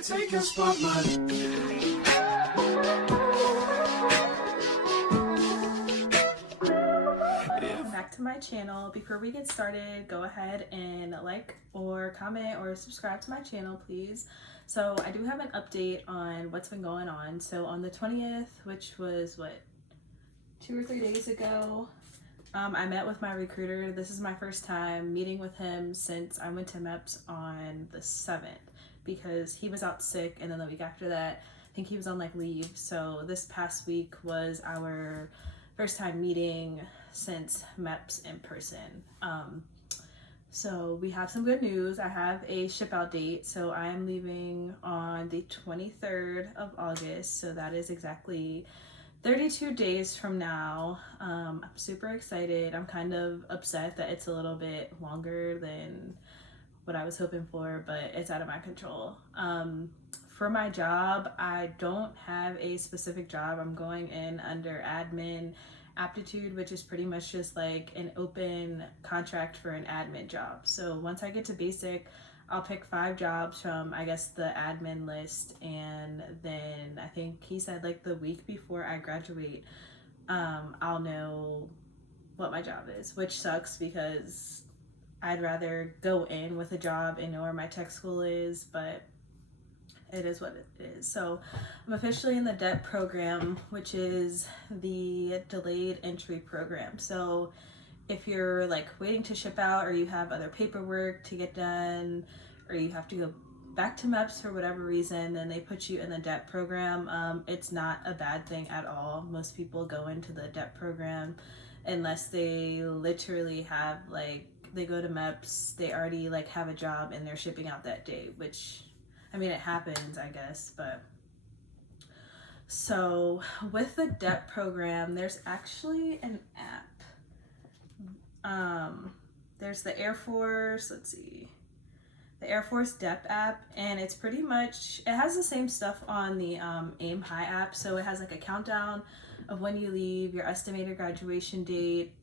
Take your spotlight. Back to my channel. Before we get started, go ahead and like or comment or subscribe to my channel, please. So I do have an update on what's been going on. So on the 20th, which was what, 2 or 3 days ago, I met with my recruiter. This is my first time meeting with him since I went to MEPS on the 7th because he was out sick, and then the week after that I think he was on like leave. So this past week was our first time meeting since MEPS in person. So we have some good news. I have a ship out date. So I am leaving on the 23rd of August. So that is exactly 32 days from now. I'm super excited. I'm kind of upset that it's a little bit longer than what I was hoping for, but it's out of my control. For my job, I don't have a specific job. I'm going in under admin aptitude, which is pretty much just like an open contract for an admin job. So once I get to basic, I'll pick 5 jobs from, I guess, the admin list, and then I think he said like the week before I graduate, I'll know what my job is, which sucks because I'd rather go in with a job and know where my tech school is, but it is what it is. So I'm officially in the DEP program, which is the delayed entry program. So if you're like waiting to ship out, or you have other paperwork to get done, or you have to go back to MEPS for whatever reason, then they put you in the DEP program. It's not a bad thing at all. Most people go into the DEP program unless they literally have like, they go to MEPS, they already like have a job and they're shipping out that day, which, I mean, it happens, I guess. But so with the DEP program, there's actually an app. There's the Air Force, the Air Force DEP app, and it's pretty much, it has the same stuff on the AIM High app. So it has like a countdown of when you leave, your estimated graduation date.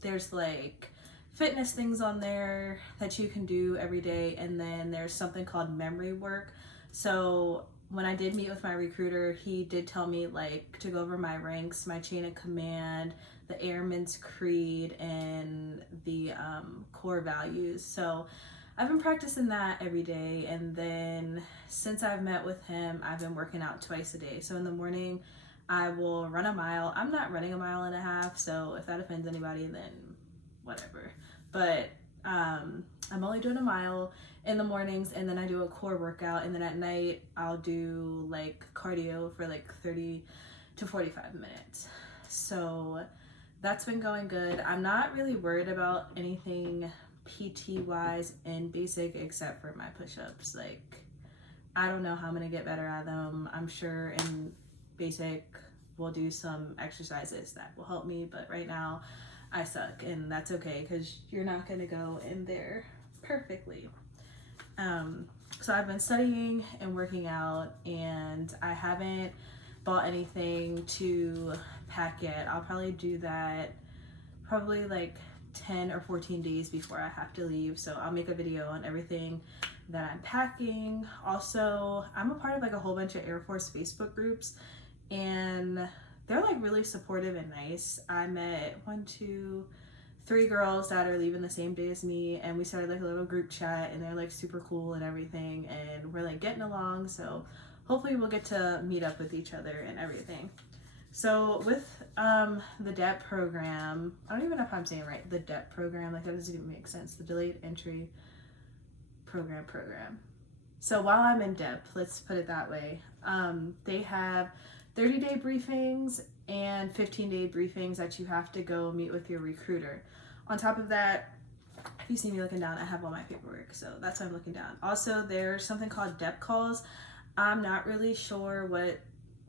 There's like fitness things on there that you can do every day, and then there's something called memory work. So when I did meet with my recruiter, he did tell me like to go over my ranks, my chain of command, the airman's creed, and the core values. So I've been practicing that every day, and then since I've met with him, I've been working out twice a day. So in the morning I will run a mile. I'm not running a mile and a half, so if that offends anybody, then whatever. But I'm only doing a mile in the mornings, and then I do a core workout, and then at night I'll do like cardio for like 30 to 45 minutes. So that's been going good. I'm not really worried about anything PT wise in basic except for my push-ups. Like, I don't know how I'm gonna get better at them. I'm sure in basic we'll do some exercises that will help me, but right now I suck, and that's okay because you're not gonna go in there perfectly. So I've been studying and working out, and I haven't bought anything to pack yet. I'll probably do that probably like 10 or 14 days before I have to leave. So I'll make a video on everything that I'm packing. Also, I'm a part of like a whole bunch of Air Force Facebook groups, and they're like really supportive and nice. I met 1, 2, 3 girls that are leaving the same day as me, and we started like a little group chat, and they're like super cool and everything, and we're like getting along. So hopefully we'll get to meet up with each other and everything. So with the DEP program, I don't even know if I'm saying it right, the DEP program, like that doesn't even make sense, the delayed entry program. So while I'm in DEP, let's put it that way, they have 30-day briefings and 15-day briefings that you have to go meet with your recruiter. On top of that, if you see me looking down, I have all my paperwork, so that's why I'm looking down. Also, there's something called DEP calls. I'm not really sure what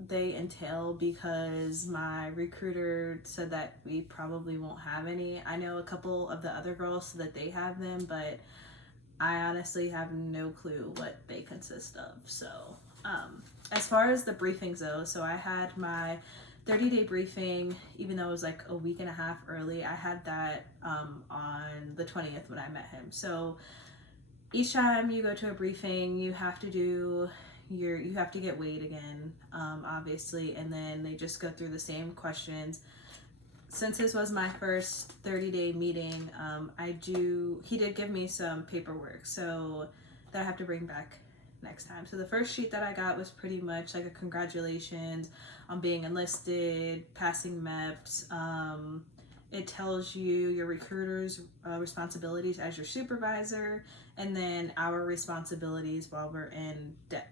they entail because my recruiter said that we probably won't have any. I know a couple of the other girls so that they have them, but I honestly have no clue what they consist of. So as far as the briefings though, so I had my 30-day briefing, even though it was like a week and a half early. I had that on the 20th when I met him. So each time you go to a briefing, you have to get weighed again, obviously, and then they just go through the same questions. Since this was my first 30-day meeting, he did give me some paperwork so that I have to bring back next time. So the first sheet that I got was pretty much like a congratulations on being enlisted, passing MEPS. It tells you your recruiter's responsibilities as your supervisor, and then our responsibilities while we're in DEP.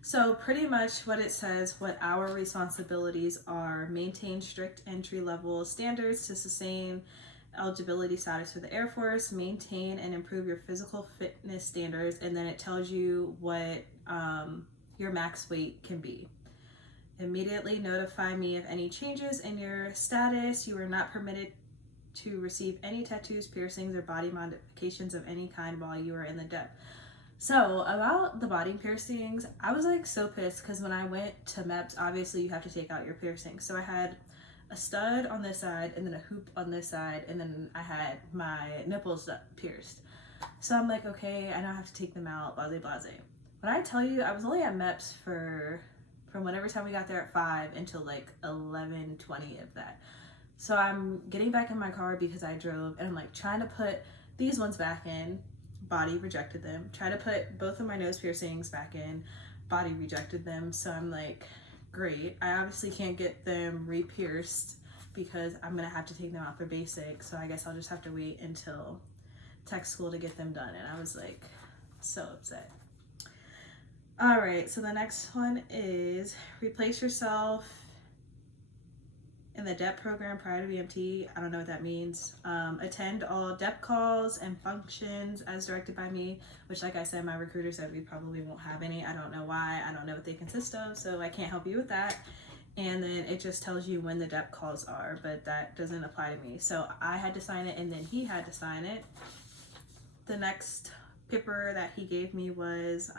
So pretty much what it says, what our responsibilities are: maintain strict entry-level standards to sustain eligibility status for the Air Force, maintain and improve your physical fitness standards, and then it tells you what your max weight can be. Immediately notify me of any changes in your status. You are not permitted to receive any tattoos, piercings, or body modifications of any kind while you are in the DEP. So about the body piercings, I was like so pissed because when I went to MEPS, obviously you have to take out your piercings. So I had a stud on this side and then a hoop on this side, and then I had my nipples pierced. So I'm like, okay, I don't have to take them out, blase blase. When I tell you, I was only at MEPS from whatever time we got there at 5 until like 11:20 of that. So I'm getting back in my car because I drove, and I'm like trying to put these ones back in. Body rejected them. Try to put both of my nose piercings back in. Body rejected them. So I'm like, great. I obviously can't get them re-pierced because I'm gonna have to take them out for basic. So I guess I'll just have to wait until tech school to get them done. And I was like so upset. All right, so the next one is replace yourself in the DEP program prior to BMT. I don't know what that means. Attend all DEP calls and functions as directed by me, which, like I said, my recruiter said we probably won't have any. I don't know why. I don't know what they consist of, so I can't help you with that. And then it just tells you when the DEP calls are, but that doesn't apply to me. So I had to sign it, and then he had to sign it. The next paper that he gave me was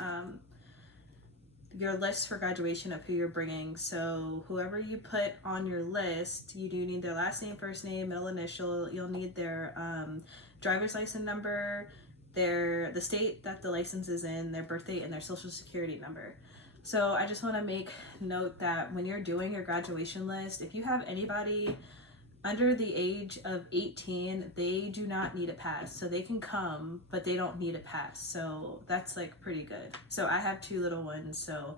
your list for graduation of who you're bringing. So whoever you put on your list, you do need their last name, first name, middle initial. You'll need their driver's license number, the state that the license is in, their birthday, and their social security number. So I just want to make note that when you're doing your graduation list, if you have anybody under the age of 18, they do not need a pass. So they can come, but they don't need a pass. So that's like pretty good. So I have 2 little ones, so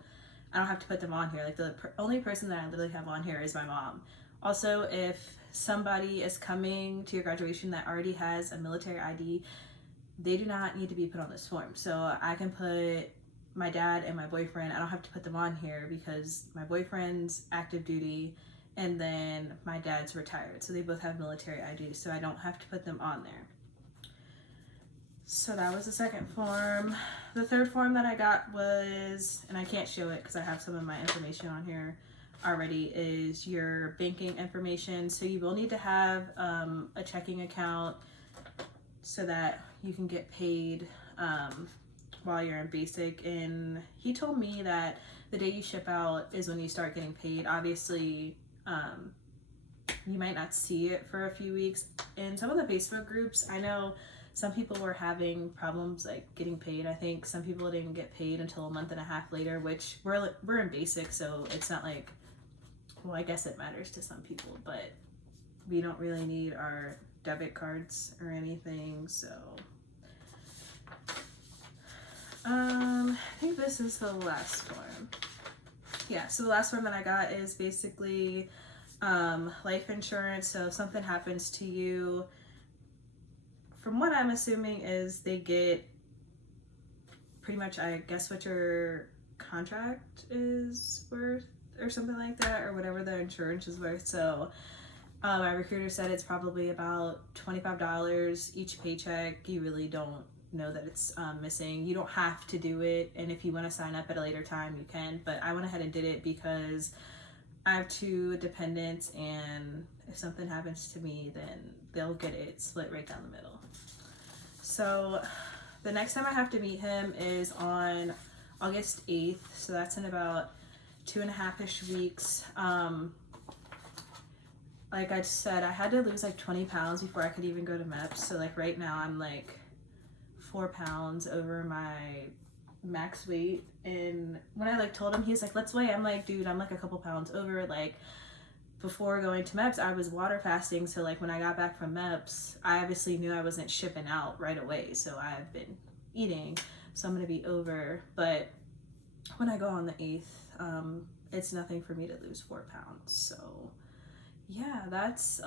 I don't have to put them on here. Like the only person that I literally have on here is my mom. Also, if somebody is coming to your graduation that already has a military ID, they do not need to be put on this form. So I can put my dad and my boyfriend. I don't have to put them on here because my boyfriend's active duty, and then my dad's retired. So they both have military IDs, so I don't have to put them on there. So that was the second form. The third form that I got was, and I can't show it because I have some of my information on here already, is your banking information. So you will need to have a checking account so that you can get paid while you're in basic. And he told me that the day you ship out is when you start getting paid. Obviously, you might not see it for a few weeks. In some of the Facebook groups, I know some people were having problems like getting paid. I think some people didn't get paid until a month and a half later, which we're in basic, so it's not like, well, I guess it matters to some people, but we don't really need our debit cards or anything. So I think this is the last form. Yeah, so the last form that I got is basically life insurance. So if something happens to you, from what I'm assuming is they get pretty much, I guess, what your contract is worth or something like that, or whatever the insurance is worth. So my recruiter said it's probably about $25 each paycheck. You really don't know that it's missing. You don't have to do it, and if you want to sign up at a later time, you can, but I went ahead and did it because I have 2 dependents, and if something happens to me, then they'll get it split right down the middle. So the next time I have to meet him is on August 8th, so that's in about 2.5-ish weeks. Like I said, I had to lose like 20 pounds before I could even go to MEPS. So like right now I'm like 4 pounds over my max weight. And when I like told him, he's like, let's weigh. I'm like, dude, I'm like a couple pounds over. Like, before going to MEPS, I was water fasting. So like when I got back from MEPS, I obviously knew I wasn't shipping out right away. So I've been eating. So I'm going to be over. But when I go on the 8th, it's nothing for me to lose 4 pounds. So yeah, that's